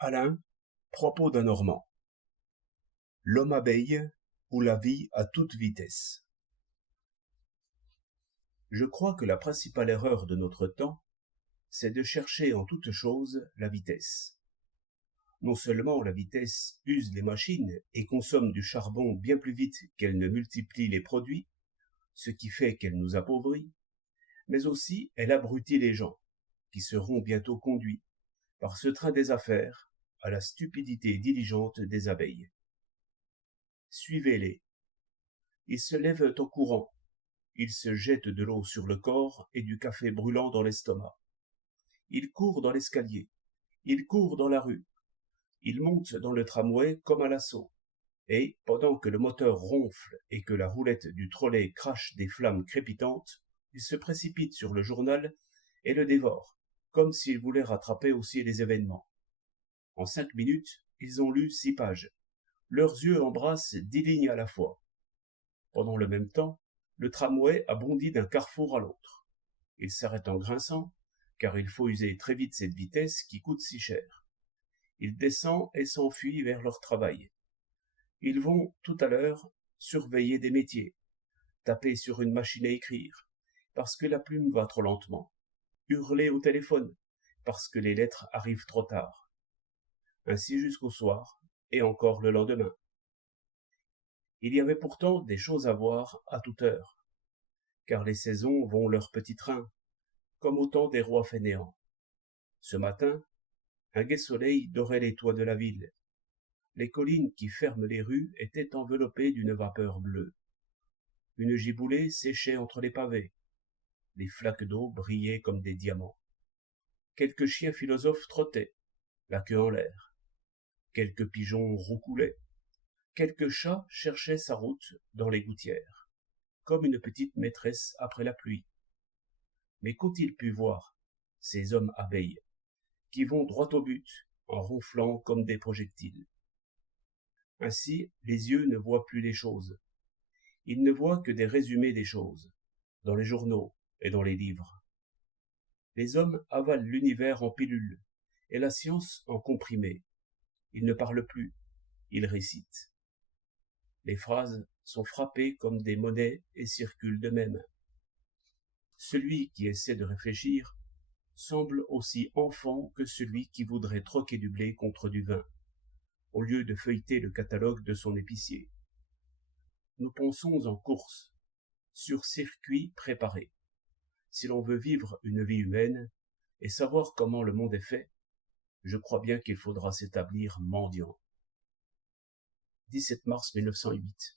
Alain, propos d'un Normand. L'homme abeille ou la vie à toute vitesse. Je crois que la principale erreur de notre temps, c'est de chercher en toute chose la vitesse. Non seulement la vitesse use les machines et consomme du charbon bien plus vite qu'elle ne multiplie les produits, ce qui fait qu'elle nous appauvrit, mais aussi elle abrutit les gens, qui seront bientôt conduits, par ce train des affaires, à la stupidité diligente des abeilles. Suivez-les. Ils se lèvent en courant, ils se jettent de l'eau sur le corps et du café brûlant dans l'estomac. Ils courent dans l'escalier, ils courent dans la rue, ils montent dans le tramway comme à l'assaut, et, pendant que le moteur ronfle et que la roulette du trolley crache des flammes crépitantes, ils se précipitent sur le journal et le dévorent, comme s'ils voulaient rattraper aussi les événements. En 5 minutes, ils ont lu 6 pages. Leurs yeux embrassent 10 lignes à la fois. Pendant le même temps, le tramway a bondi d'un carrefour à l'autre. Il s'arrête en grinçant, car il faut user très vite cette vitesse qui coûte si cher. Il descend et s'enfuit vers leur travail. Ils vont, tout à l'heure, surveiller des métiers, taper sur une machine à écrire, parce que la plume va trop lentement, hurler au téléphone, parce que les lettres arrivent trop tard. Ainsi jusqu'au soir, et encore le lendemain. Il y avait pourtant des choses à voir à toute heure, car les saisons vont leur petit train, comme au temps des rois fainéants. Ce matin, un gai soleil dorait les toits de la ville. Les collines qui ferment les rues étaient enveloppées d'une vapeur bleue. Une giboulée séchait entre les pavés. Les flaques d'eau brillaient comme des diamants. Quelques chiens philosophes trottaient, la queue en l'air. Quelques pigeons roucoulaient. Quelques chats cherchaient sa route dans les gouttières, comme une petite maîtresse après la pluie. Mais qu'ont-ils pu voir, ces hommes abeilles, qui vont droit au but, en ronflant comme des projectiles? Ainsi, les yeux ne voient plus les choses. Ils ne voient que des résumés des choses, dans les journaux et dans les livres. Les hommes avalent l'univers en pilules, et la science en comprimés. Ils ne parlent plus, ils récitent. Les phrases sont frappées comme des monnaies et circulent de même. Celui qui essaie de réfléchir semble aussi enfant que celui qui voudrait troquer du blé contre du vin, au lieu de feuilleter le catalogue de son épicier. Nous pensons en course, sur circuit préparé. Si l'on veut vivre une vie humaine et savoir comment le monde est fait, je crois bien qu'il faudra s'établir mendiant. 17 mars 1908